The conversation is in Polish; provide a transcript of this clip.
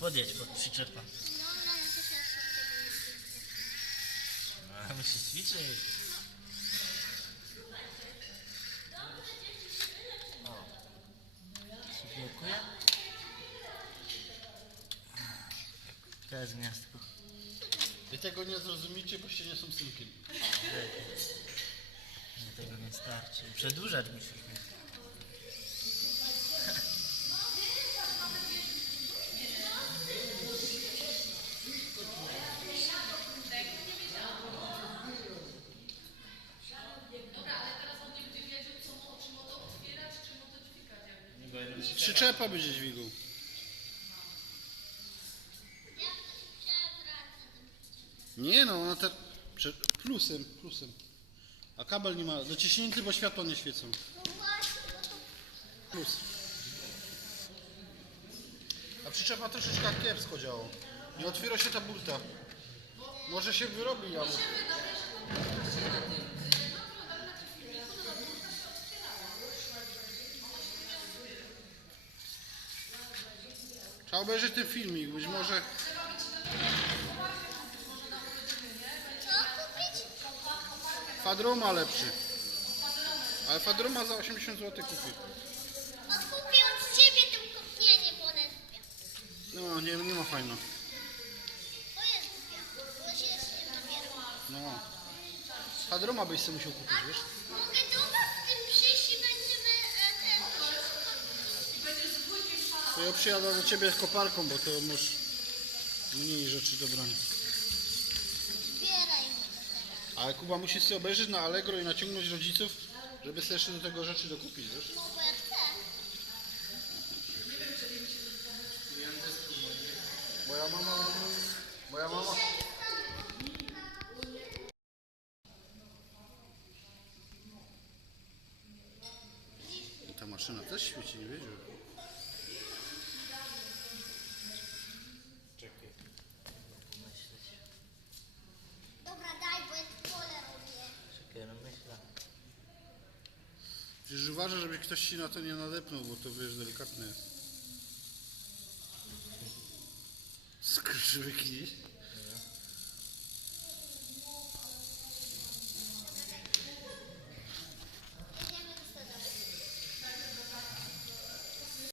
Podjedź pod widzę. A musisz ćwiczyć. O. Się blokuje? To jest gniazdko. Wy tego nie zrozumiecie, boście nie są synkiem. Nie, tego nie starczy. Przedłużać musisz mieć. Przyczepa będzie dźwigał. Nie no, ona te... Plusem, plusem. A kabel nie ma dociśnięty, bo światła nie świecą. Plus. A przyczepa troszeczkę kiepsko działa. Nie otwiera się ta burta. Może się wyrobi, albo... Trzeba obejrzeć ten filmik, być może... Fadroma lepszy. Ale Fadroma za 80 zł kupi. A kupię od ciebie tylko nie, nie po lesbie. No, nie, nie ma fajno. To jest głupia, bo się nie dopiero. No. Fadroma byś sobie musiał kupić, wiesz? Mogę do To ja przyjadę do ciebie z koparką, bo to masz mniej rzeczy do brania. Zbieraj teraz. Ale Kuba musisz sobie obejrzeć na Allegro i naciągnąć rodziców, żeby sobie jeszcze do tego rzeczy dokupić, wiesz? No bo ja chcę. Moja mama... Moja mama... Ta maszyna też świeci, nie wiedział. Przecież uważaj, żeby ktoś ci na to nie nadepnął, bo to wiesz, delikatne jest. Skrzywy.